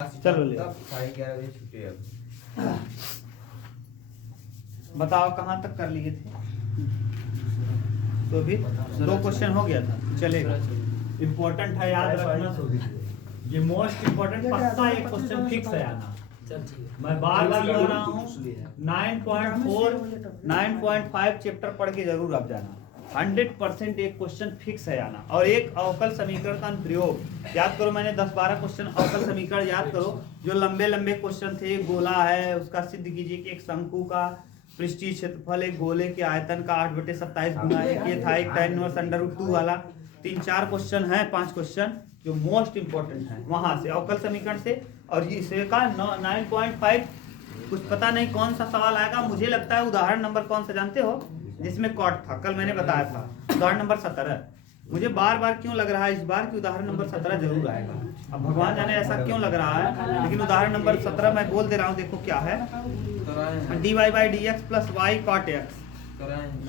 चलो ले 11:30 बजे छुट्टी है। बताओ कहाँ तक कर लिए थे? तो भी 2 क्वेश्चन हो गया था, चलेगा। इम्पोर्टेंट है, याद रखना। तो भी ये मोस्ट इम्पोर्टेंट, पक्का एक क्वेश्चन फिक्स है आना। मैं बार बार बोल रहा हूँ 9.4 9.5 चैप्टर पढ़ के जरूर आप जाना। 100% एक क्वेश्चन फिक्स है आना। और एक अवकल समीकरण का अनुप्रयोग याद करो। मैंने 10-12 क्वेश्चन अवकल समीकरण याद करो जो लंबे लंबे क्वेश्चन थे। गोला है, उसका सिद्ध कीजिए कि एक शंकु का पृष्ठीय क्षेत्रफल एक गोले के आयतन का 8/27 गुना एक ये था। एक tan इनवर्स √2 वाला 3-4 क्वेश्चन है, 5 क्वेश्चन जो मोस्ट इंपॉर्टेंट है वहां से अवकल समीकरण से। और इसे का 9.5 कुछ पता नहीं कौन सा सवाल आएगा। मुझे लगता है उदाहरण नंबर कौन सा जानते हो जिसमें कॉट था, कल मैंने बताया था उदाहरण नंबर 17। मुझे बार बार क्यों लग रहा है इस बार की उदाहरण नंबर 17 जरूर आएगा। अब भगवान जाने ऐसा क्यों लग रहा है, लेकिन उदाहरण नंबर 17 मैं बोल दे रहा हूँ। देखो क्या है, dy/dx + y cot x।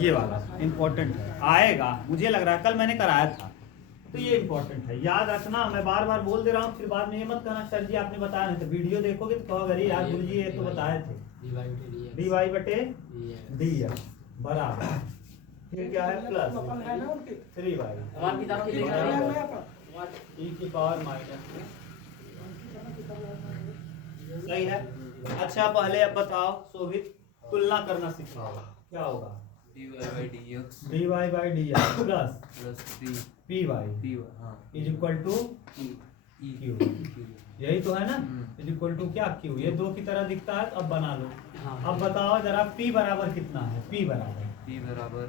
ये वाला इम्पोर्टेंट है, आएगा मुझे लग रहा है, कल मैंने कराया था। तो ये इम्पोर्टेंट है, याद रखना। मैं बार बार बोल दे रहा हूँ, फिर बाद में ये मत कहना सर जी आपने बताया नहीं। तो वीडियो देखोगे तो कहोगे अरे यार गुरुजी ये तो बताए थे। dy/dx बराबर, फिर क्या है प्लस 3y e की पावर माइनस। सही है। अच्छा पहले अब बताओ शोभित, तुलना करना सिखाओ। क्या होगा? dy/dx plus 3py is equal to q। यही तो है ना, इज इक्वल टू क्या q। ये 2 की तरह दिखता है तो अब बना लो। अब बताओ जरा p बराबर कितना है? p बराबर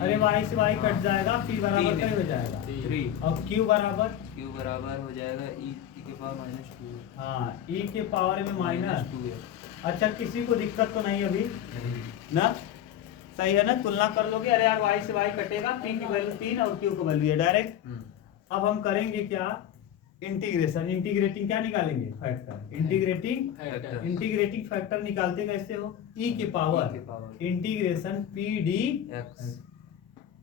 अरे y से y कट जाएगा, p बराबर क्या हो जाएगा 3। और q बराबर हो जाएगा e की पावर -2। हाँ e के पावर में -2। अच्छा किसी को दिक्कत तो नहीं अभी ना? सही है ना? तुलना कर लोगे। अरे यार y से y कटेगा, p की वैल्यू 3 और q की वैल्यू है डायरेक्ट। अब हम करेंगे क्या? इंटीग्रेशन। इंटीग्रेटिंग क्या निकालेंगे? फैक्टर। इंटीग्रेटिंग फैक्टर निकालते कैसे हो? e के power integration p d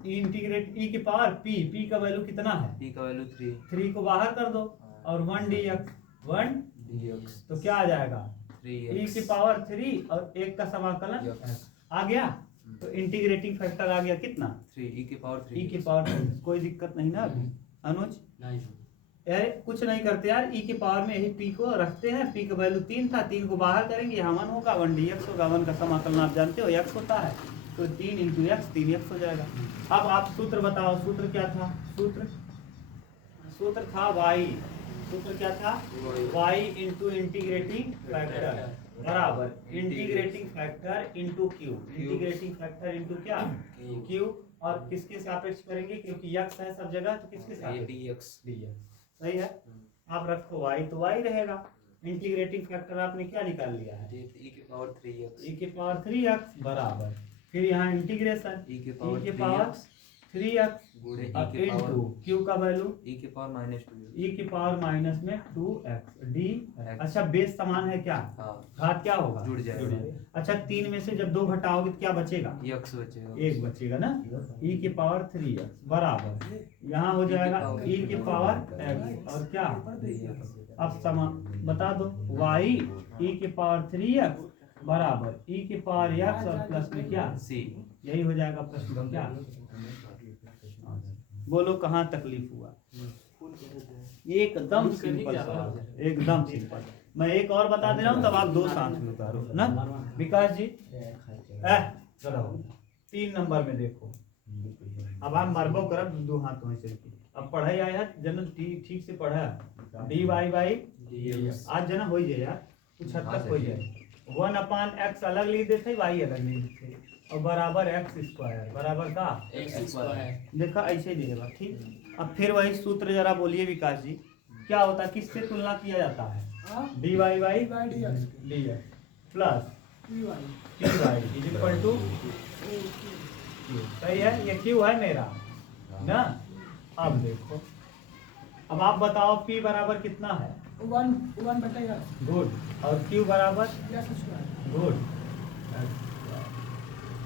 integrate e के पावर p का वैल्यू कितना है? p का वैल्यू 3 को बाहर कर दो और 1 dx तो क्या आ जाएगा? 3 की पावर 3 और 1 का समाकलन आ गया। तो इंटीग्रेटिंग फैक्टर आ गया कितना? 3 e की पावर 3। कोई दिक्कत नहीं ना अभी अनुज? यार कुछ नहीं करते यार, e की पावर में यही p को रखते हैं। p का वैल्यू 3 था, 3 को बाहर करेंगे यहाँ 1 होगा, 1 dx होगा। 1 का समाकलन आप जानते हो x होता है, तो 3 × x 3x हो जाएगा। अब आप सूत्र बताओ, सूत्र क्या था? सूत्र था y। सूत्र क्या था? y × इंटीग्रेटिंग फैक्टर बराबर integrating factor into q। Integrating factor into क्या? q। और किसके सापेक्ष करेंगे? क्योंकि x है सब जगह, तो किसके सापेक्ष? dx। सही है। आप रखो y तो y रहेगा। इंटीग्रेटिंग फैक्टर आपने क्या निकाल लिया है? e की पावर 3x। e की पावर 3x बराबर, फिर यहाँ इंटीग्रेशन e की पावर 3x इनटू q का वैल्यू e की पावर -2। e की पावर माइनस में 2x d। अच्छा बेस समान है क्या? घात क्या होगा? जुड़ जाएगा। अच्छा 3 में से जब 2 घटाओगे तो क्या बचेगा? x बचेगा। 1 बचेगा ना। e की पावर 3x बराबर यहाँ हो जाएगा e की पावर x और क्या? अब समान बता दो। y e की पावर 3x बराबर e की पावर x और प्लस में क्या? c। यही हो जाएगा प्रश्न का क्या? बोलो कहाँ तकलीफ हुआ? एकदम सिंपल सवाल है, एकदम सिंपल। मैं एक और बता दे रहा हूँ तब आप 2 साथ में उतारो ना। विकास जी 3 नंबर में देखो। अब हम मरबो करब 2 हाथ हो से। अब पढ़ाई आया है जन ठीक से पढ़ा dy/dx आज जना हो जाए यार, कुछ हद तक हो जाए। 1/x अलग लिख देते, y अलग लिख देते और बराबर x² बराबर का x²। देखा ऐसे दिखेगा ठीक। अब फिर वही सूत्र जरा बोलिए विकास जी, क्या होता है? किससे तुलना किया जाता है? dy/dx plus py is equal to. सही है, ये q है मेरा ना। अब देखो, अब आप बताओ p बराबर कितना है? 1/x। गुड। और q बराबर गुड।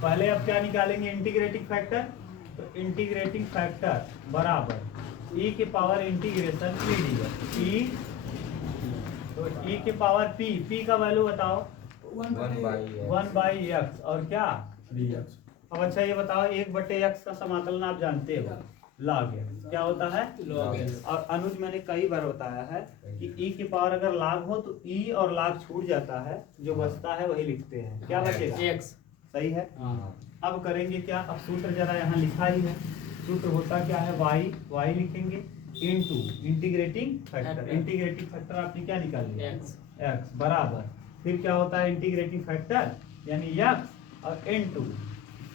पहले अब क्या निकालेंगे? Integrating factor. तो इंटीग्रेटिंग फैक्टर बराबर e की पावर इंटीग्रेशन p dx। ई के पावर पी, पी का वैल्यू बताओ 1/x 1/x और क्या dx। अब अच्छा ये बताओ 1/x का समाकलन आप जानते हो log x क्या होता है log x। और अनुज मैंने कई बार बताया है कि e की पावर अगर log हो तो e और log छूट जाता है, जो बचता है वही लिखते हैं, क्या बचेगा x। सही है। हाँ अब करेंगे क्या, अब सूत्र जरा यहाँ लिखा ही है, सूत्र होता क्या है y लिखेंगे into integrating factor, integrating factor आपने क्या निकाल लिया x बराबर, फिर क्या होता है इंटीग्रेटिंग फैक्टर यानी x और इनटू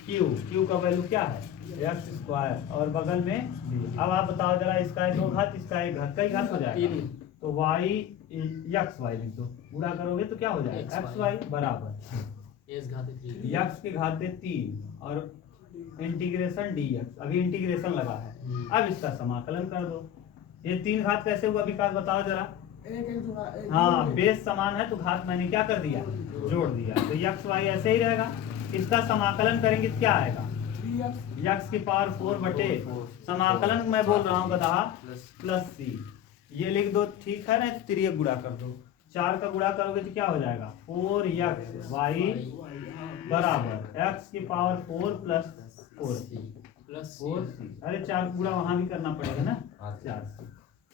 q का वैल्यू क्या है x स्क्वायर और बगल में d। अब आप बताओ जरा इसका है 2 घात, इसका 1 घात, कई घात हो जाएगा तो y y लिख दो, गुणा करोगे तो क्या हो जाएगा xy बराबर x के घाते 3 और इंटीग्रेशन dx, अभी इंटीग्रेशन लगा है, अब इसका समाकलन कर दो। ये 3 घात कैसे हुआ विकास बताओ जरा। हाँ बेस समान है तो घात मैंने क्या कर दिया जोड़ दिया, तो यक्स वाई ऐसे ही रहेगा। इसका समाकलन करेंगे तो क्या आएगा यक्स की पावर 4 बटे समाकलन मैं बोल रहा हूँ बता प्लस सी, ये लिख दो ठीक है ना, तो तिरिया गुणा कर दो, 4 का गुणा करोगे तो क्या हो जाएगा 4 वाई बराबर एक्स की पावर 4 प्लस 4 सी, अरे 4 गुणा वहां भी करना पड़ेगा ना 4।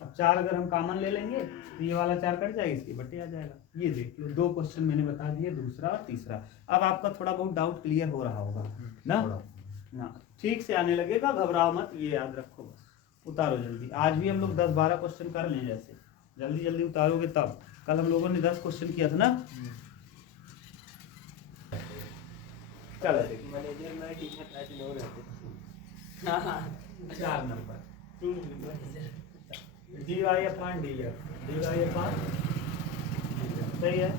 अब 4 अगर हम कॉमन ले लेंगे तो ये वाला 4 कट जाएगा, इसकी बटे आ जाएगा। ये देखिए 2 क्वेश्चन मैंने बता दिए, दूसरा और तीसरा। अब आपका थोड़ा बहुत डाउट क्लियर हो रहा होगा ना ठीक से आने लगेगा, घबराओ मत, ये याद रखो बस। उतारो जल्दी, आज भी हम लोग 10-12 क्वेश्चन कर लें, जैसे जल्दी जल्दी उतारोगे तब। कल हम लोगों ने 10 क्वेश्चन किया था ना। चलो मैनेजर में टीचर आज लोग रहते 4 नंबर dy/dx सही है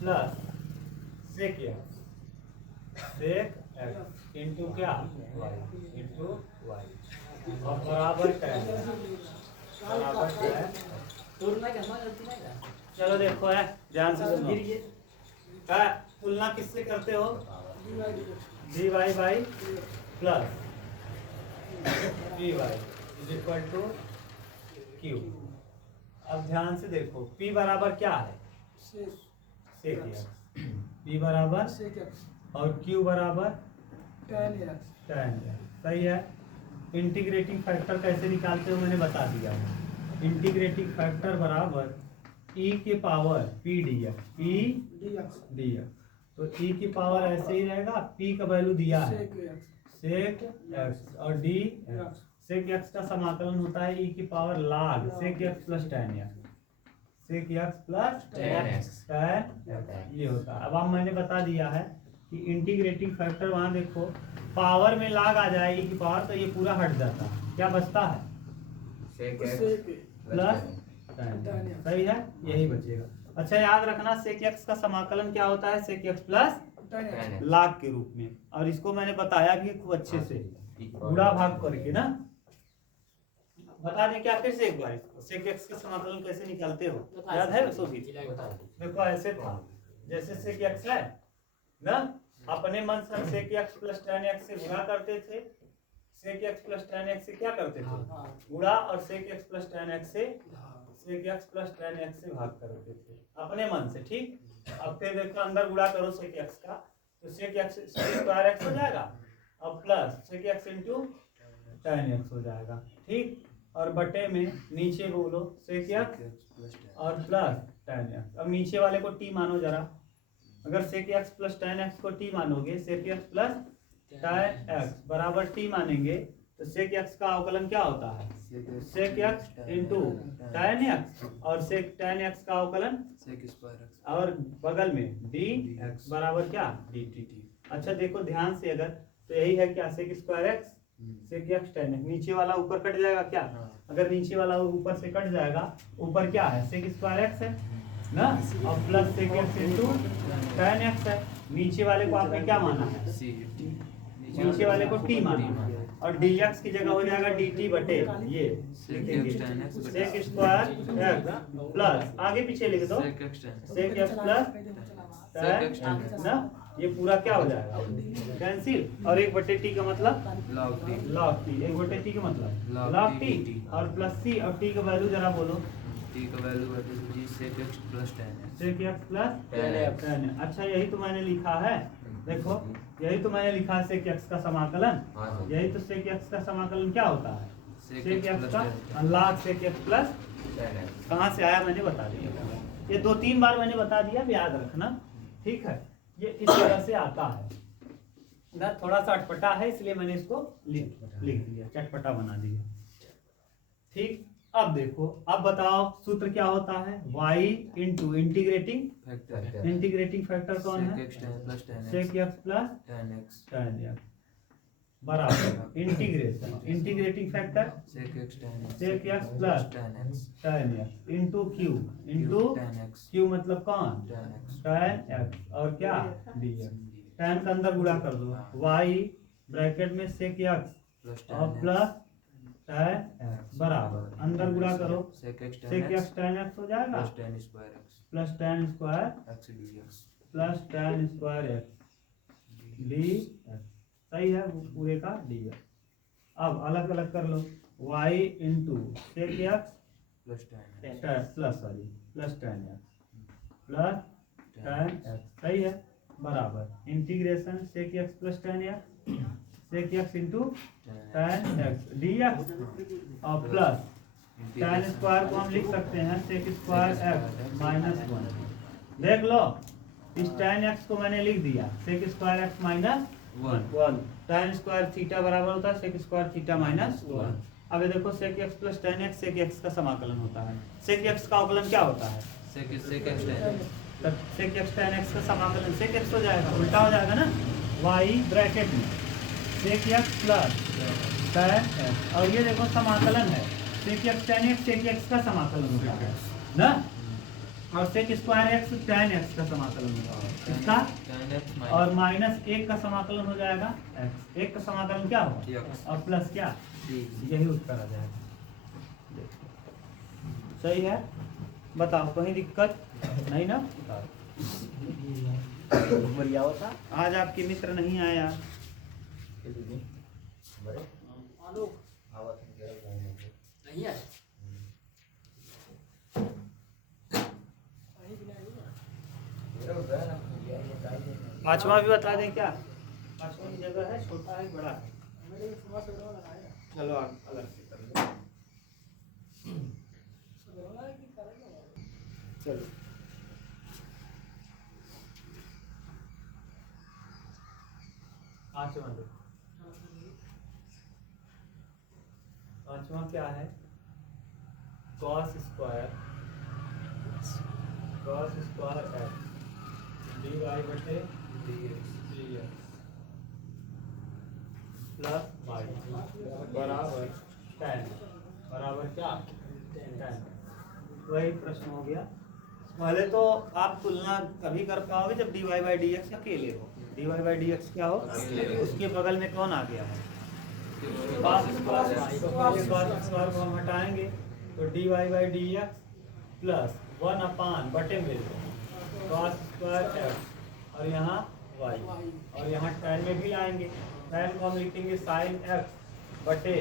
प्लस सेक x इंटू क्या y इंटू y और बराबर tan चलो देखो है ध्यान से सुनो, तुलना किससे करते हो dy by plus dy is equal to q। अब ध्यान से देखो p बराबर क्या है सेक x, p बराबर और q बराबर tan x, सही है। इंटीग्रेटिंग फैक्टर कैसे निकालते हो मैंने बता दिया, इंटीग्रेटिंग फैक्टर बराबर e के पावर p dx, तो e की पावर ऐसे ही रहेगा, p का वैल्यू दिया है सेक x और d सेक x का समाकलन होता है e की पावर log सेक x प्लस tan x, सेक x प्लस tan ये होता है। अब आप मैंने बता दिया है कि इंटीग्रेटिंग फैक्टर वहां देखो पावर में log आ जाए e की पावर तो ये पूरा हट जाता है, क्या बचता है प्लस tan, सही है यही बचेगा। अच्छा याद रखना सेक x का समाकलन क्या होता है सेक x प्लस log के रूप में, और इसको मैंने बताया भी खूब अच्छे से गुणा भाग करके ना। बता दें क्या फिर से एक बार इसको सेक x का समाकलन कैसे निकालते हो, याद है सोफी? देखो ऐसे था जैसे सेक x है ना, अपने मन से सेक x प्लस tan x से गुणा करते थे, सेक x प्लस tan x से क्या करते थे गुणा, और सेक x प्लस tan x से सेक x प्लस tan x से भाग करते थे अपने मन से, ठीक। अब फिर देखो अंदर गुणा करो सेक x का, तो सेक x स्क्वायर x हो जाएगा और plus sec x into tan x हो जाएगा, ठीक। और बटे में नीचे बोलो सेक x और प्लस tan x। अब नीचे वाले को t मानो जरा, अगर सेक x प्लस tan x को t मानोगे, सेक x प्लस tan x बराबर t मानेंगे तो सेक x का अवकलन क्या होता है सेक x इंटू tan x, और सेक tan x का अवकलन सेक स्क्वायर और बगल में dx बराबर क्या dt। अच्छा देखो ध्यान से, अगर तो यही है क्या सेक स्क्वायर x सेक x tan x, नीचे वाला ऊपर कट जाएगा क्या, अगर नीचे वाला ऊपर से कट जाएगा, ऊपर क्या है सेक स्क्वायर x है ना, और plus sec x into tan x है, नीचे वाले को आपने क्या माना है नीचे वाले को t माना है, और dx की जगह हो जाएगा dt बटे ये सेक स्क्वायर x प्लस आगे पीछे लिख दो सेक x प्लस ना, ये पूरा क्या हो जाएगा कैंसिल, और 1 बटे t का मतलब log t, 1 बटे t का मतलब log t और प्लस c, और t का वैल्यू जरा बोलो टी का वैल्यू करते हैं जी sec x plus tan x। sec x plus tan x। tan x। अच्छा यही तो मैंने लिखा है, देखो यही तो मैंने लिखा है sec x का समाकलन। हाँ सर। यही तो sec x का समाकलन क्या होता है? sec sec x x plus का tan x। log sec x plus tan x। कहाँ से आया मैंने बता दिया, ये 2-3 बार मैंने बता दिया, याद रखना, ठीक है। ये इस तरह से आता है, इधर थोड़ा सा अटपटा है इसलिए मैंने इसको लिख दिया, चटपटा बना दिया, ठीक। अब देखो, अब बताओ सूत्र क्या होता है? y इंटू इंटीग्रेटिंग फैक्टर कौन है? sec x tan plus tan x। sec x plus tan x। tan x बराबर integrating factor sec x tan x। sec x plus tan x। tan x into q tan x। q मतलब कौन? tan x। tan x और क्या dx। tan का अंदर गुणा कर दो, y ब्रैकेट में sec x plus और tan प्लस tan x बराबर अंदर गुणा करो, sec x sec tan x tan x हो जाएगा plus tan square x plus tan square x dx। Plus tan square x dx, सही है, वो पूरे का dx। अब अलग अलग कर लो, y into sec x plus tan x। Plus tan x plus tan x, सही है, बराबर integration sec x plus tan x sec x into tan x dx और प्लस tan स्क्वायर को हम लिख सकते हैं sec स्क्वायर x माइनस 1। देख लो, इस tan x को मैंने लिख दिया sec square x minus 1। tan square theta बराबर होता है sec स्क्वायर थीटा माइनस 1। अब ये देखो sec x plus tan x sec x का समाकलन होता है। sec x का अवकलन क्या होता है? sec x tan x। तब sec x tan x का समाकलन sec x हो जाएगा, उल्टा हो जाएगा ना, y ब्रैकेट में sec x plus tan x और ये देखो समाकलन है sec x tan x sec x का समाकलन होता है ना, और sec square x tan x का समाकलन होगा इसका, tan x और माइनस 1 का समाकलन हो जाएगा x। 1 का समाकलन क्या होगा? x। और प्लस क्या, यही उत्तर आ जाएगा। सही है, बताओ कहीं दिक्कत नहीं ना? बढ़िया होता, आज आपके मित्र नहीं आया। नहीं है। पांचवा भी बता दें क्या? पांचवा की जगह है, छोटा है बड़ा है? चलो आप अलग से कर लो। चलो पांचवा दो, पांचवा क्या है? cos स्क्वायर x dy बटे dx प्लस y बराबर tan बराबर क्या? tan। वही प्रश्न हो गया। पहले तो आप तुलना कभी कर पाओगे जब dy बाई dx अकेले हो, dy बाई dx क्या हो, उसके बगल में कौन आ गया है? cos square. तो पहले cos स्क्वायर को हम हटाएंगे तो dy बाई dx प्लस 1 अपान बटे में cos स्क्वायर x और यहाँ y और यहाँ tan में भी लाएंगे, tan को हम लिखेंगे sin x बटे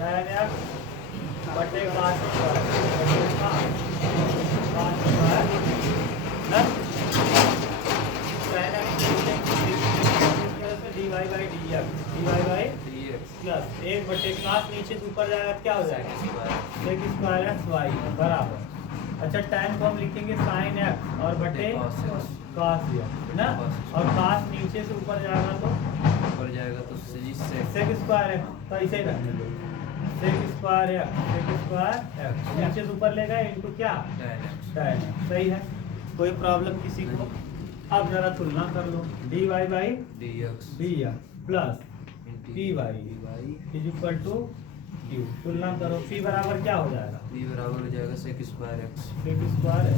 tan x बटे cos square dy by dx plus 1 बटे cos नीचे से ऊपर जाएगा क्या हो जाएगा? sec स्क्वायर x y बराबर। अच्छा tan को हम लिखेंगे sin x और बटे cos x ना, और cos नीचे से ऊपर जाएगा तो ऊपर जाएगा तो sec स्क्वायर x, तो ऐसे ही रहने दो sec स्क्वायर x नीचे से ऊपर ले गए इनटू क्या? tan x। सही है, कोई प्रॉब्लम किसी को? अब जरा तुलना कर लो, dy by dx plus py is equal to q। तुलना करो, p बराबर क्या हो जाएगा? p बराबर हो जाएगा sec square x। sec square x,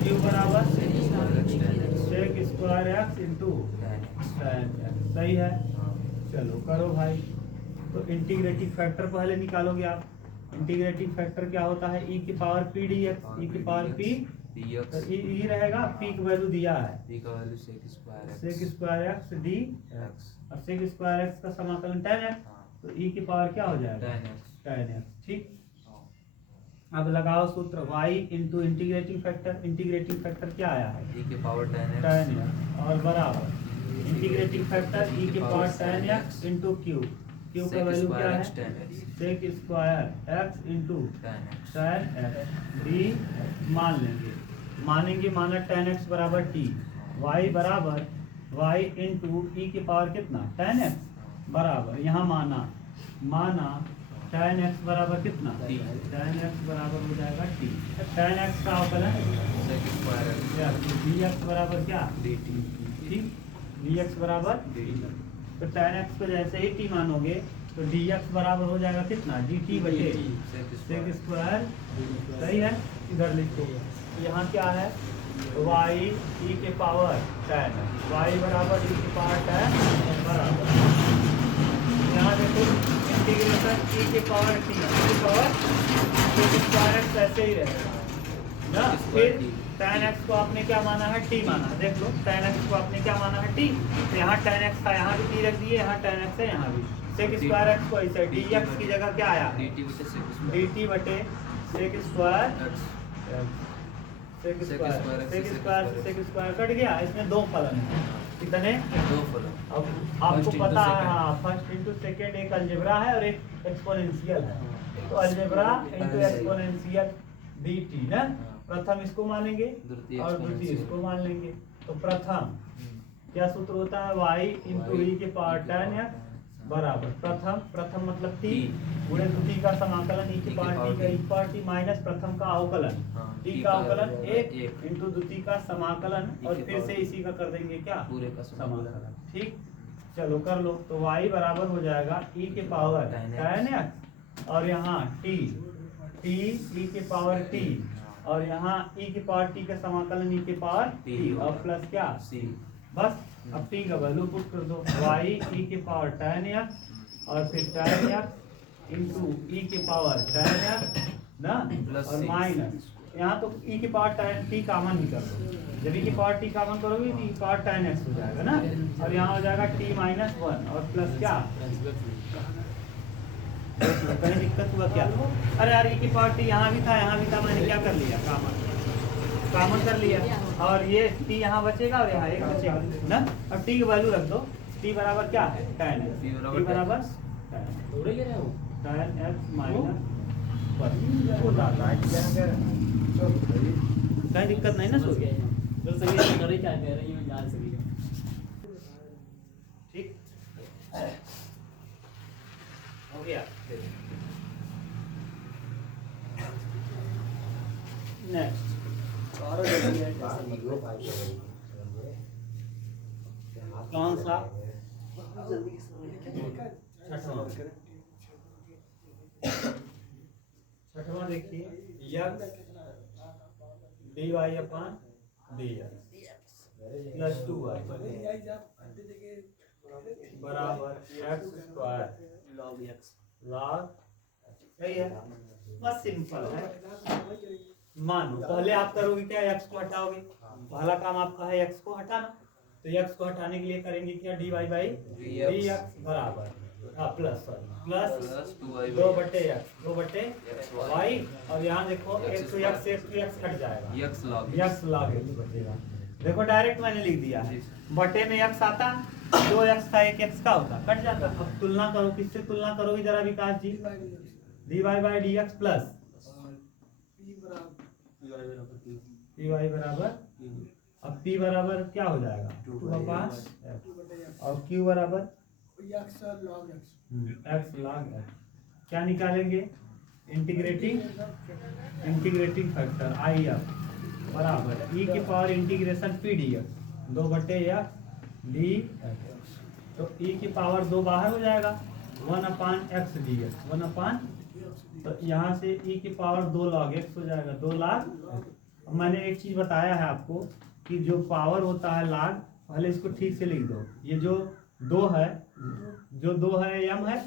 q बराबर sec square x tan x। sec square x into tan x। tan x। सही है, हाँ। चलो करो भाई। तो इंटीग्रेटिंग फैक्टर पहले निकालोगे आप। इंटीग्रेटिंग फैक्टर क्या होता है? e की पावर p dx, e की पावर p dx। तो e रहेगा, p की वैल्यू दिया है p का value sec square x। sec square x dx और sec स्क्वायर x का समाकलन tan x, हाँ। तो e की पावर क्या हो जाएगा? tan x। tan x, ठीक। हाँ। अब लगाओ सूत्र y इंटू इंटीग्रेटिंग फैक्टर क्या आया है e के पावर 10x tan x और बराबर इंटीग्रेटिंग फैक्टर e के power tan x into Q का वैल्यू क्या है sec square x into tan x tan x D मानेंगे माना tan x बराबर t y बराबर y इंटू e के पावर कितना tan x बराबर यहाँ माना tan x बराबर कितना T। tan x बराबर हो जाएगा t tan x का अवकलन sec स्क्वायर x dx बराबर क्या dt ठीक dx बराबर तो tan x को जैसे ही t मानोगे तो dx बराबर हो जाएगा कितना dt बटे sec स्क्वायर सही है इधर लिखो यहाँ क्या है y e के पावर tan y बराबर e के पावर tan बराबर यहाँ देखो इंटीग्रेशन e के पावर t की पावर sec स्क्वायर x ऐसे ही रहेगा ना फिर tan x को आपने क्या माना है t माना है देख लो tan x को आपने क्या माना है t तो यहाँ tan x था यहाँ भी t रख दिए यहाँ tan x है यहाँ भी sec स्क्वायर x को ऐसे dx की जगह क्या आया dt बटे sec dt बटे sec square x sec square cut गया इसमें दो फलन है कितने दो फलन अब आपको First पता into है second। हाँ फर्स्ट इंटू सेकेंड एक अलजेब्रा है और एक एक्सपोनेंशियल है तो अलजेब्रा इंटू एक्सपोनेंशियल dt ना प्रथम इसको मानेंगे द्वितीय और द्वितीय exponential। इसको मान लेंगे तो प्रथम क्या सूत्र होता है y इंटू e के पावर tan x बराबर प्रथम मतलब t गुणे द्वितीय का समाकलन e के पावर t का e पावर t माइनस प्रथम का अवकलन हाँ, t t का का अवकलन एक 1 इंटू द्वितीय का समाकलन e और के फिर से पावर इसी का कर देंगे क्या पूरे का समाकलन ठीक चलो कर लो तो y बराबर हो जाएगा e के पावर tan x और यहाँ t e के पावर t और यहाँ e के पावर t का समाकलन e के पावर t और प्लस क्या c बस अब t का वैल्यू पुट कर दो y e के पावर tan x और फिर tan x इंटू e के पावर tan x ना Plus और 6। माइनस यहाँ तो e के पावर tan t कामन ही कर दो जब e के पावर t कामन करोगे तो e के पावर tan x हो जाएगा ना और यहाँ हो जाएगा t माइनस 1 और प्लस क्या कहीं दिक्कत हुआ क्या अरे यार e की पावर t यहाँ भी था मैंने क्या कर लिया कामन कर लिया और ये t यहाँ बचेगा और यहाँ एक बचेगा ना अब t की वैल्यू रख दो t बराबर क्या है tan x t बराबर tan x माइनस कहीं दिक्कत नहीं ना सो ठीक हो गया नेक्स्ट कौन सा छठवां देखिए x dy upon dx plus 2y बराबर x स्क्वायर log सही है बस सिंपल है मानो पहले आप करोगे क्या x को हटाओगे पहला काम आपका है x को हटाना तो x को हटाने के लिए करेंगे क्या dy बाई dx बराबर प्लस दो बटे y और यहाँ देखो x हट जाएगा x log x बचेगा देखो डायरेक्ट मैंने लिख दिया है बटे में x आता 2x था 1x का होता कट जाता अब तुलना करो किससे तुलना करोगे जरा विकास जी dy by dx plus py बराबर अब p बराबर क्या हो जाएगा 2/5 और q बराबर x log x क्या निकालेंगे इंटीग्रेटिंग फैक्टर i बराबर e की power integration p dx 2/x dx तो e की पावर 2 बाहर हो जाएगा 1/x dx 1/, तो यहाँ से e की पावर 2 log x हो जाएगा 2 log। मैंने एक चीज बताया है आपको कि जो पावर होता है log पहले इसको ठीक से लिख दो ये जो 2 है m है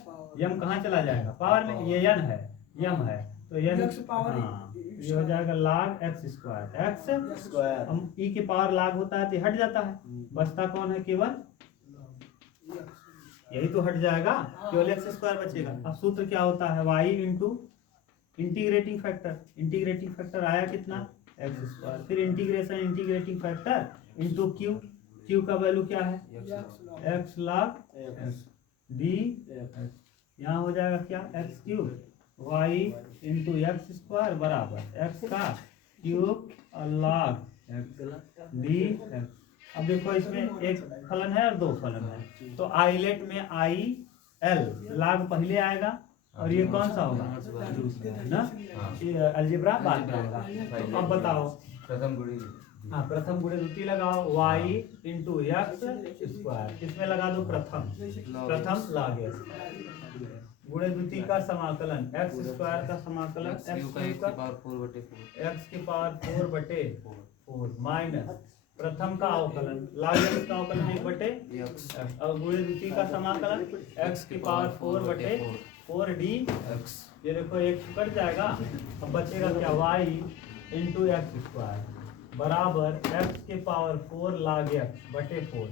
m कहाँ चला जाएगा पावर में ये n है m है तो n ये हो जाएगा log x स्क्वायर हम e की पावर log होता है तो हट जाता है बचता कौन है केवल यही तो हट जाएगा केवल x स्क्वायर बचेगा अब सूत्र क्या होता है y इंटू इंटीग्रेटिंग फैक्टर आया कितना एक्स स्क्वायर, फिर integration integrating factor into q, q का वैल्यू क्या है एक्स log डी, यहाँ हो जाएगा क्या x cube y into x square बराबर एक्स का क्यूब और log डी एक्स। अब देखो इसमें एक फलन है और दो फलन है, तो आइलेट में आई एल log पहले आएगा और ये कौन सा होगा ना, ये अलजेब्रा बाद में आएगा। तो अब बताओ प्रथम गुणी हाँ प्रथम गुणे द्वितीय लगाओ y इंटू एक्स स्क्वायर, इसमें लगा दो प्रथम log x गुणे द्वितीय का समाकलन एक्स स्क्वायर का समाकलन x क्यूब का एक्स की पावर 4/4 माइनस प्रथम का अवकलन log x का अवकलन 1/x और गुणे द्वितीय का समाकलन x की पावर 4/4 डी x। ये देखो एक कट जाएगा, अब बचेगा क्या y इंटू एक्स स्क्वायर बराबर x के पावर 4 log x बटे 4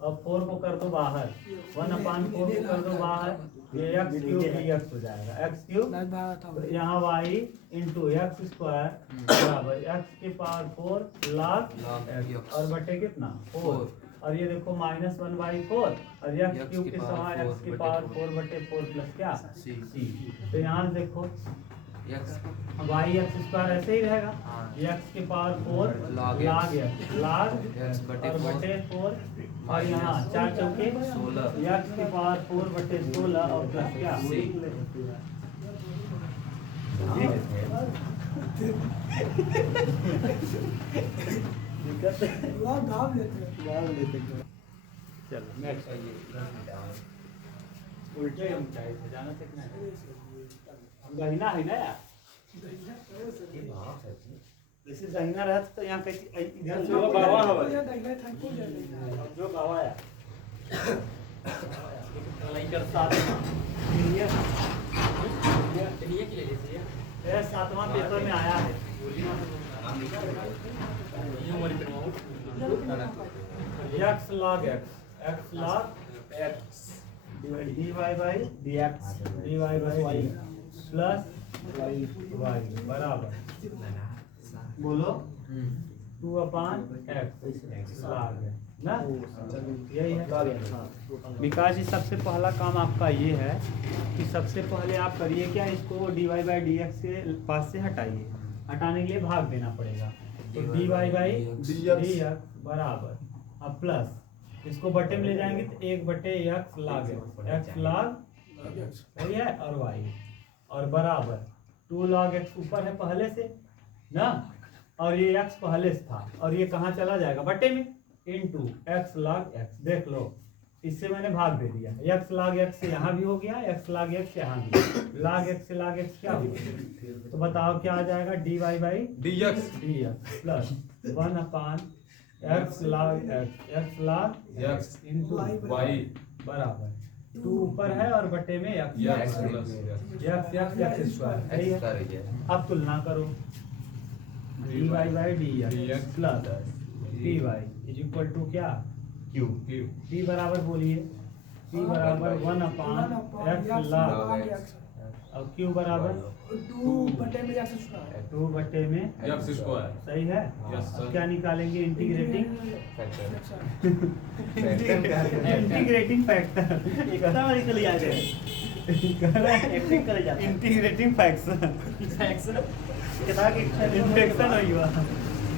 अब 4 को कर दो बाहर, 1/4 को कर दो बाहर, ये x क्यूब dx हो जाएगा x क्यूब यहाँ y इंटू एक्स स्क्वायर बराबर x के पावर 4 log x और बटे कितना 4 और ये देखो -1/4 और x क्यूब के समान x की पावर 4/4 प्लस क्या c। तो यहाँ देखो y एक्स स्क्वायर ऐसे ही रहेगा, x की पावर 4 log x और बटे 4 और यहाँ 4 चौके 16 x की पावर 4/16 और प्लस क्या चलो नेक्स्ट उल्टे हम चाहे थे जाना सीखना है, गहना है ना यार, जैसे गहना रहता तो यहाँ कैसे इधर जो बाबा है जो बाबा है लेकर 7वां पेपर में आया है x log x dy by dx dy by y plus y बराबर बोलो 2/x log ना, यही है विकास जी। सबसे पहला काम आपका ये है कि सबसे पहले आप करिए क्या, इसको dy by dx के पास से हटाइए, हटाने के लिए भाग देना पड़ेगा, तो dy by dx बराबर अब प्लस इसको बटे में ले जाएंगे तो 1/x log x log सही है और y और बराबर 2 log x ऊपर है पहले से ना, और ये x पहले से था और ये कहाँ चला जाएगा बटे में इंटू x log x। देख लो इससे मैंने भाग दे दिया, x log x से यहाँ भी हो गया, x log x यहाँ भी, log x से log x क्या हो गया, तो बताओ क्या आ जाएगा dy by dx plus 1/x log x into y बराबर 2 ऊपर है और बटे में x स्क्वायर सही है। अब तुलना करो dy by dx plus py is equal to क्या q, p बराबर बोलिए p बराबर 1/x log और q बराबर 2/x स्क्वायर सही है। अब क्या निकालेंगे integrating factor integrating factor infection हुआ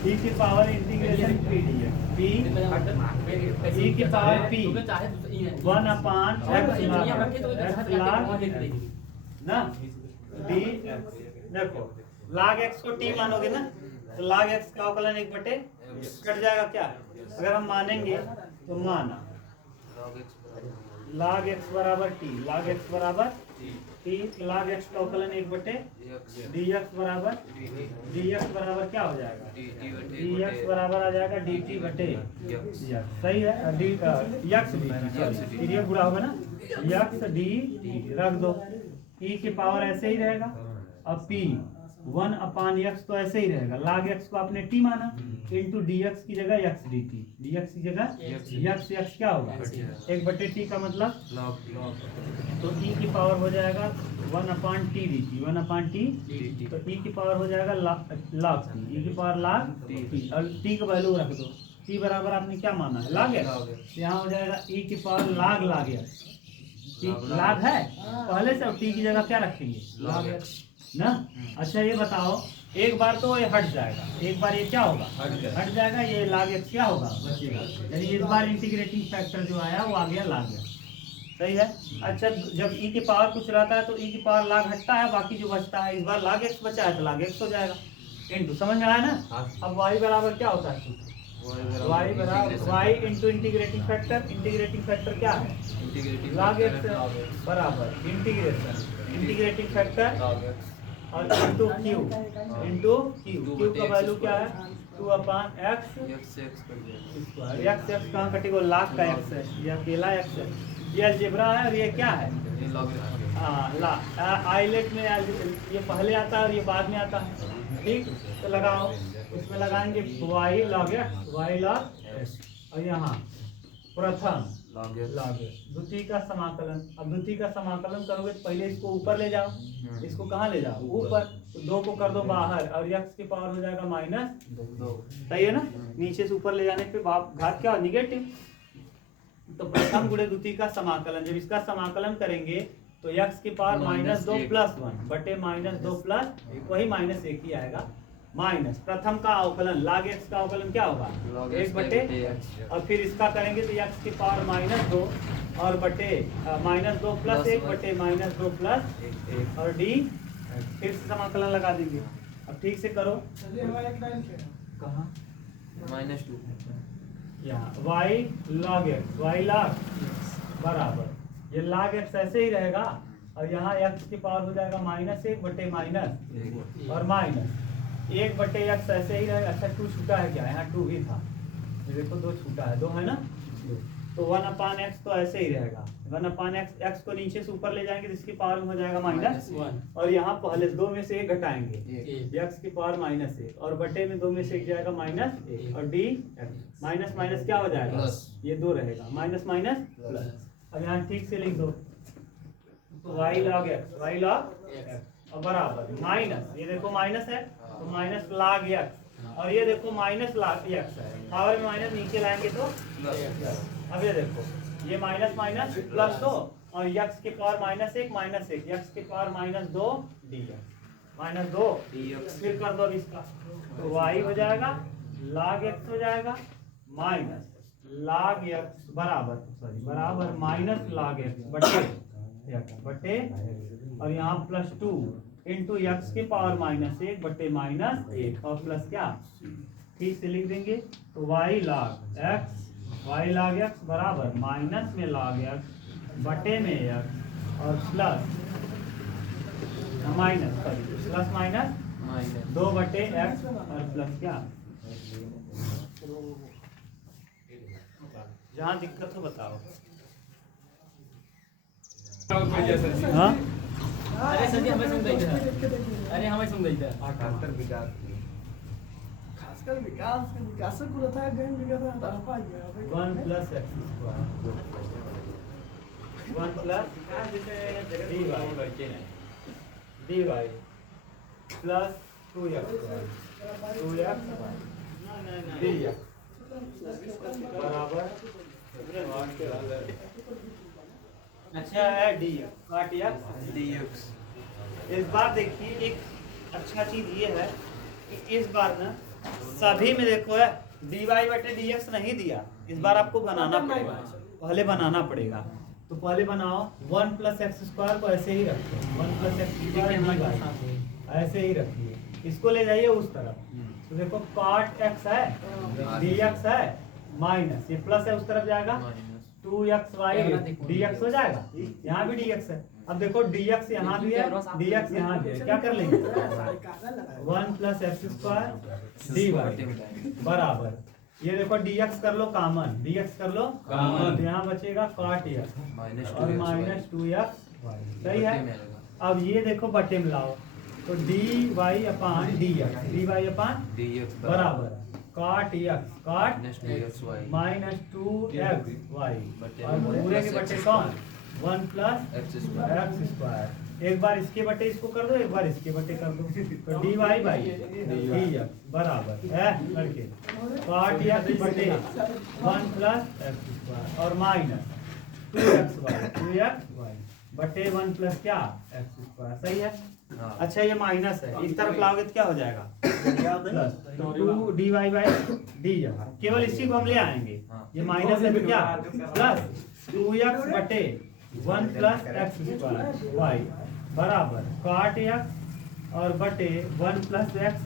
e की power integration p D e की पावर p 1/x ना डी। देखो log x को t मानोगे ना तो log x का अवकलन 1/, कट जाएगा क्या, अगर हम मानेंगे तो माना log x बराबर t, log x बराबर t, log x का अवकलन 1/, dx बराबर क्या हो जाएगा dx बराबर आ जाएगा dt बटे सही है x डी बुरा होगा ना x डी रख दो, e की पावर ऐसे ही रहेगा, अब p 1 अपान x तो ऐसे ही रहेगा, log x को आपने t माना, इंटू dx की जगह x dt, dx की जगह x क्या होगा 1/t का मतलब log तो e की पावर हो जाएगा 1 अपान टी dt, 1 अपान टी तो e की पावर हो जाएगा log t, e की पावर log t और t का वैल्यू रख दो, t बराबर आपने क्या माना है log x, यहाँ हो जाएगा e की पावर log x, log है पहले से, और t की जगह क्या रखेंगे log x ना। अच्छा ये बताओ, एक बार तो ये हट जाएगा, एक बार ये क्या होगा हट जाएगा, ये log x क्या होगा बचेगा, यानी इस बार इंटीग्रेटिंग फैक्टर जो आया वो आ गया log x, सही है। अच्छा जब e की पावर कुछ रहता है तो e की पावर log हटता है, बाकी जो बचता है, इस बार log x बचा है तो log x हो जाएगा, इंटू समझ में आया ना। अब y बराबर क्या होता है, y बराबर y इंटू इंटीग्रेटिंग फैक्टर क्या है log x बराबर इंटीग्रेटिंग फैक्टर और इंटू क्यू का वैल्यू क्या है 2 अपान x स्क्वायर, x कहाँ कटेगा, log का x है, ये अकेला x है, ये अलजेब्रा है और ये क्या है आइलेट में ये पहले आता है और ये बाद में आता है, ठीक। तो लगाओ, इसमें लगाएंगे y log x और यहाँ प्रथम log द्वितीय का समाकलन। अब द्वितीय का समाकलन करोगे तो पहले इसको ऊपर ले जाओ, इसको कहाँ ले जाओ ऊपर, तो 2 को कर दो बाहर और x की पावर हो जाएगा -2, सही है ना। नीचे से ऊपर ले जाने पे घात क्या निगेटिव, तो प्रथम गुणे द्वितीय का समाकलन, जब इसका समाकलन करेंगे तो x की पावर -2 + 1 बटे -2 प्लस वही -1 ही आएगा, माइनस प्रथम का अवकलन log x का अवकलन क्या होगा 1 बटे, और फिर इसका करेंगे तो x की पावर -2 और बटे -2 + 1 बटे -2 + और d, फिर से समाकलन लगा देंगे। अब ठीक से करो, कहाँ -2 यहाँ y log बराबर ये log x ऐसे ही रहेगा और यहाँ x की पावर हो जाएगा -1 बटे माइनस और -1 बटे x ऐसे ही रहेगा। अच्छा 2 छूटा है क्या, यहाँ 2 भी था, ये देखो 2 छूटा है, 2 है ना, तो 1 अपान x तो ऐसे ही रहेगा, 1 अपान x को नीचे से ऊपर ले जाएंगे तो इसकी पावर में हो जाएगा -1 और यहाँ पहले 2 में से 1 घटाएंगे, x की पावर -1 और बटे में 2 में से 1 जाएगा -1 और d माइनस माइनस क्या हो जाएगा, ये 2 रहेगा, माइनस माइनस प्लस। अब यहाँ ठीक से लिख दो, तो y log x और बराबर माइनस, ये देखो माइनस है तो माइनस log x और ये देखो माइनस log x है, पावर में माइनस नीचे लाएंगे तो अब ये देखो ये माइनस माइनस प्लस 2 और x की पावर -1 x की पावर -2 dx -2 फिर कर दो इसका, तो y हो जाएगा log x हो जाएगा माइनस log x बराबर माइनस log x बटे और यहाँ +2 इंटू x की पावर -1 बटे -1 और प्लस क्या, ठीक से लिख देंगे, तो y log x बराबर माइनस में log x बटे में x और प्लस माइनस 2 बटे x और प्लस क्या, जहाँ दिक्कत हो बताओ। हाँ अरे सर जी हमें समझाइए, अरे हमें समझाइए खासकर विकास को रहता है गहन विकास रहता है पाइए 1 + x square 1 + dy plus 2x dx बराबर अच्छा है dx। इस बार देखिए एक अच्छा चीज ये है कि इस बार ना सभी में देखो है dy बटे dx नहीं दिया, इस बार आपको बनाना पड़ेगा, पहले बनाना पड़ेगा, तो पहले बनाओ 1 + x स्क्वायर को ऐसे ही रखो, 1 + x स्क्वायर ऐसे ही रखिए, इसको ले जाइए उस तरफ, तो देखो cot x है dx है माइनस ये प्लस है उस तरफ जाएगा 2xy dx हो जाएगा, यहाँ भी dx है। अब देखो dx यहाँ भी है dx यहाँ भी है, क्या कर लेंगे 1 + x स्क्वायर dy बराबर ये देखो dx कर लो कॉमन, dx कर लो कॉमन, यहाँ बचेगा cot x और -2xy, सही है। अब ये देखो बटे में लाओ तो डी वाई अपान डी वाई dx बराबर cot x cot minus 2xy minus 2xy बटे और पूरे के बटे कौन 1 plus x square x square. एक बार इसके बटे इसको कर दो, एक बार इसके बटे कर दो, तो d y by D x बराबर है लड़के cot x बटे 1 प्लस एक्स स्क्वायर और माइनस 2xy बटे 1 प्लस क्या एक्स स्क्वायर। सही है। हाँ अच्छा ये माइनस है, इस तरफ लाओगे तो क्या हो जाएगा plus 2 d y by d केवल इसी को हम ले आएंगे। ये माइनस है तो क्या प्लस 2x बटे 1 प्लस एक्स स्क्वायर वाई बराबर cot x और बटे 1 प्लस एक्स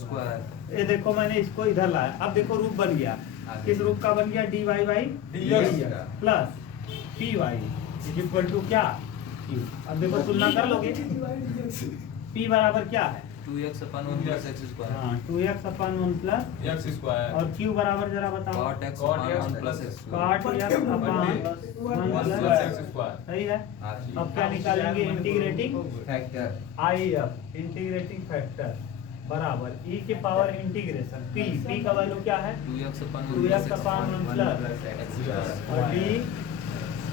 स्क्वायर। ये देखो मैंने इसको इधर लाया, अब देखो रूप बन गया। किस रूप का बन गया d y by d plus p y equal to क्या Q। अब देखो तुलना कर लोगे, P बराबर क्या है 2x अपन 1 plus x square हाँ 2x अपन 1 प्लस एक्स स्क्वायर और Q बराबर जरा बताओ cot x अपन 1 plus x square cot x अपन 1 प्लस प्लस एक्स स्क्वायर सही है। अब क्या निकालेंगे integrating factor IF integrating factor बराबर e के पावर इंटीग्रेशन p का वैल्यू क्या है 2x अपन 2x अपन 1 प्लस x square और d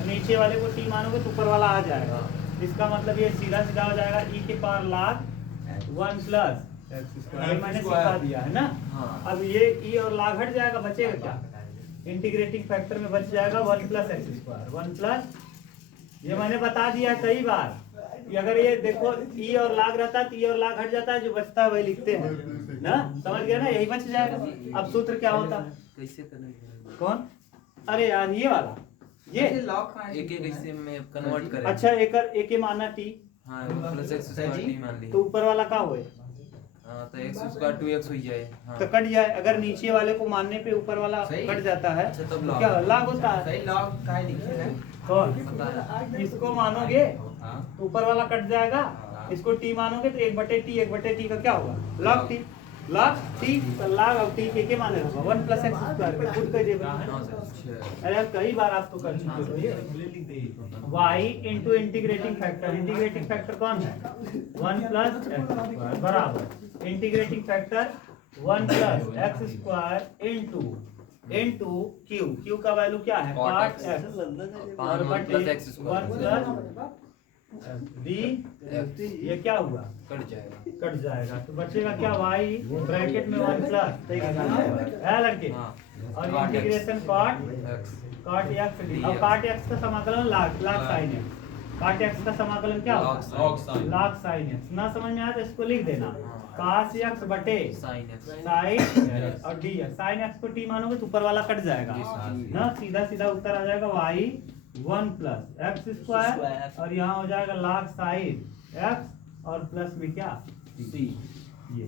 नीचे वाले को t मानोगे तो ऊपर वाला आ जाएगा। इसका मतलब ये सीधा सीधा हो जाएगा e के power lakh 1 plus x square मैंने सिखा दिया है ना। हाँ। अब ये e और लाख हट जाएगा, बचेगा क्या इंटीग्रेटिंग फैक्टर में बच जाएगा 1 प्लस एक्स स्क्वायर 1 प्लस ये मैंने बता दिया कई बार कि अगर ये देखो e और लाख रहता है तो e और लाख हट जाता है, जो बचता है वही लिखते हैं ना, समझ गए ना, यही बच जाएगा। अब सूत्र क्या होता है कैसे करेंगे कौन, अरे यार ये वाला ये एक एक ऐसे में कन्वर्ट करें। अच्छा एक के माना t हाँ 1 plus x square t मान ली तो ऊपर वाला का होए हाँ तो x square 2x हो जाए। हाँ तो कट जाए, अगर नीचे वाले को मानने पे ऊपर वाला कट जाता है अच्छा, तब तो log। क्या लाग होता है सही लॉग का लिखे ना तो इसको मानोगे तो ऊपर वाला कट जाएगा, इसको t मानोगे तो 1/t का क्या होगा log t तो log ऑफ t के माने होगा 1 प्लस एक्स स्क्वायर पे खुद कर देगा। हाँ सर अरे यार कई बार आप तो कर चुके हो ये y इनटू इंटीग्रेटिंग फैक्टर कौन है 1 प्लस एक्स स्क्वायर बराबर integrating factor 1 plus x square into q का वैल्यू क्या है cot cot x x और 1 plus x 1 square plus d ये क्या हुआ कट जाएगा। कट जाएगा तो बचेगा क्या y ब्रैकेट में 1 प्लस है लड़के हाँ और cot x integration cot x cot x D अब cot x का समाकलन log sin x cot x का समाकलन क्या होगा log sign log sin x ना समझ में आया तो इसको लिख देना cos x बटे sin x sin और dx sin x को t मानोगे तो ऊपर वाला कट जाएगा ना, सीधा सीधा उत्तर आ जाएगा y 1 प्लस एक्स स्क्वायर और यहाँ हो जाएगा log sin x और प्लस में क्या ये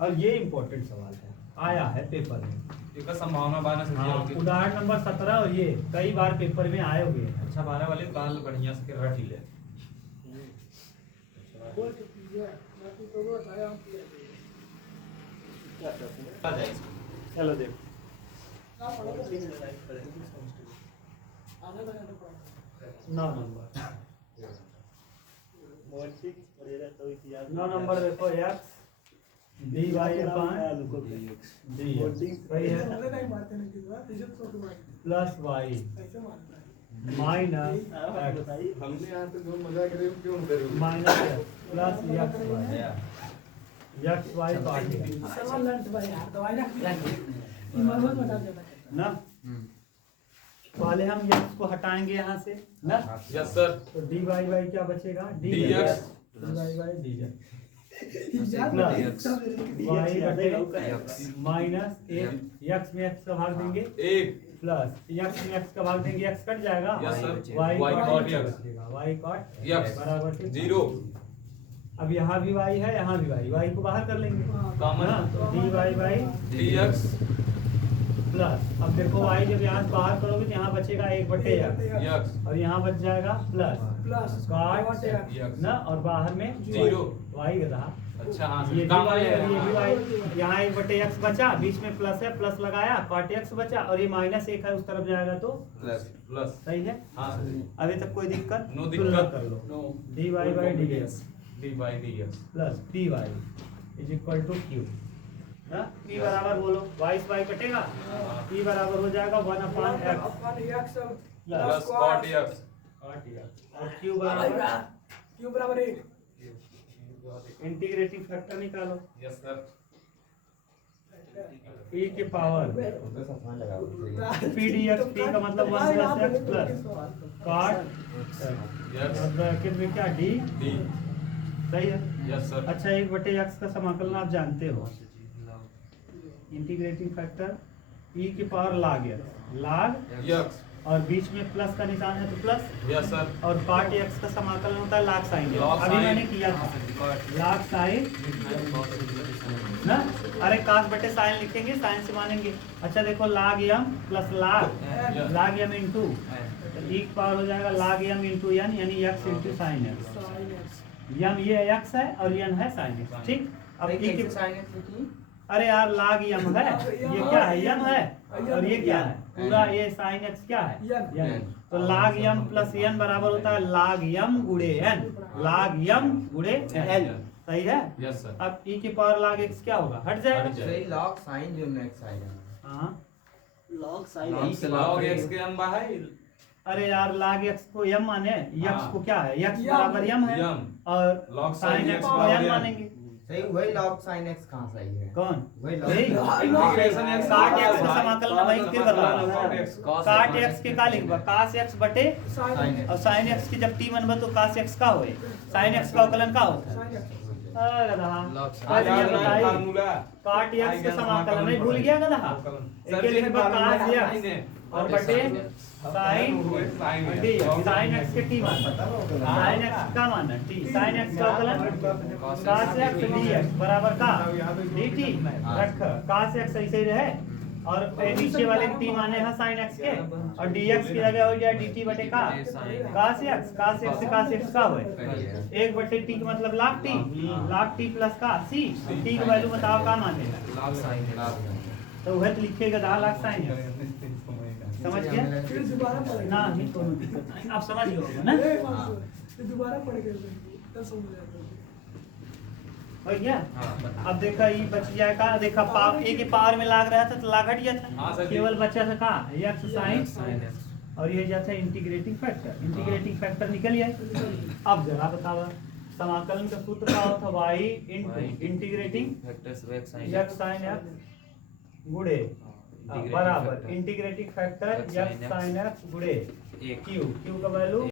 और ये इम्पोर्टेंट सवाल है, आया है पेपर में। इसका संभावना बारह से हाँ, उदाहरण नंबर 17 और ये कई बार पेपर में आए हुए हैं। अच्छा बारह वाले काल बढ़िया से रट ही ले आ जाए इसको। चलो देखो आधा घंटा पड़ा 9 नंबर देखो x dy अपान dx सही है पहले नहीं मारते ना किस बार इज्जत तो मारते प्लस y ऐसे मारता है माइनस x हमने यहाँ पे जो मजा करे क्यों करे माइनस प्लस x y काट सवाल लंच भाई यार दवाई रख ये मरमत बता देता ना, पहले हम x को हटाएंगे यहाँ से ना, यस सर तो dy बाई क्या बचेगा dx dy बाई dx याद dx y बटे माइनस x में x का भाग देंगे एक प्लस x में x का भाग देंगे, x कट जाएगा yes sir y y cot cot x x बचेगा, y cot X बराबर से 0 अब यहाँ भी y है यहाँ भी y को बाहर कर लेंगे कॉमन हाँ, तो dy बाई dx प्लस अब देखो y जब यहाँ से बाहर करोगे तो यहाँ बचेगा 1/x x और यहाँ बच जाएगा प्लस प्लस cot x ना और बाहर में 0 y रहा अच्छा हाँ ये सर भी काम y आया और ये भी y यहाँ 1/x बचा, बीच में प्लस है प्लस लगाया cot x बचा और ये माइनस 1 है उस तरफ जाएगा तो प्लस प्लस सही है। हाँ सर अभी तक कोई दिक्कत नो तुलना दिक्कत कर लो नो dy by dx D by D X plus D Y is equal to Q ना। पी बराबर बोलो वाई से वाई कटेगा, पी बराबर हो जाएगा 1/x अपन x प्लस कॉट एक्स और क्यू बराबर क्यू बराबर 1 इंटीग्रेटिंग फैक्टर निकालो यस सर e के power p d x, p का मतलब 1 plus x plus cot yes और ब्रैकेट में क्या डी, डी सही है। यस सर अच्छा 1/x का समाकलन आप जानते हो, इंटीग्रेटिंग फैक्टर e की power log x, log x और बीच में प्लस का निशान है तो प्लस, यस सर और cot x का समाकलन होता है log sin x। log अभी sin। मैंने किया था log sin ना, अरे cos बटे sin लिखेंगे, sin से मानेंगे। अच्छा देखो log m plus log m into e की पावर हो जाएगा log m इंटू n यानी x into sin x। m ये x है और n है sin x, ठीक। अब e की अरे यार log m है, ये क्या है m है और ये क्या है पूरा, ये sin x क्या है n। तो log m प्लस n बराबर होता है log m गुणे n, log m गुणे n, सही है। यस सर अब e की पावर log x क्या होगा, हट हट जाएगा। जाएगा। सही लॉग साइन जो नेक्स्ट आएगा हाँ log sin log x से लॉग एक्स के हम बाहर अरे यार log x को m माने, x हाँ। को क्या है x यम। बराबर m है यम और log sin sin x x को बराबर n m। मानेंगे। सही वही लॉग साइन एक्स कहाँ से आई है कौन वही यही इंटीग्रेशन x cot x का समाकलन वही फिर बताओ। cot x cot x के का लिखबा cos x बटे sin साइन और sin x की जब t बनबा तो cos x का होए, sin x का अवकलन का होता है। sin x गधा Log sin। आज ये याद रहा बताइए फार्मूला cot x के समाकलन नहीं भूल गया गधा, सर एक लिखबा cos x और बटे sin sin x के t मान sin x का मान t sin x का अवकलन cos x dx बराबर का dt रख cos x ऐसे ही रहे और नीचे वाले t माने हैं sin x के और dx की जगह हो जाए dt बटे का cos x से cos x का होए 1/t का मतलब log t प्लस का c t की वैल्यू बताओ का माने log sin तो वह तो लिखेगा 10 लाख sin x समझ गया फिर दोबारा पढ़ेंगे ना ही कोनो दिक्कत नहीं, आप समझ गए होगे ना। फिर दोबारा पढ़ेंगे तब समझ आएगा। हो गया। हाँ। अब देखा ये बच जाएगा, देखा पावर ए के पावर में लाग रहा था तो लाग हट गया हाँ था, सर जी। केवल बचा था का x sin sin x और ये जाता है इंटीग्रेटिंग फैक्टर, इंटीग्रेटिंग फैक्टर निकल गया। अब जरा बताओ समाकलन का सूत्र क्या होता, y into integrating factors of x sin x sin x गुणे बराबर integrating factor x x sin x गुणे एक q, q का वैल्यू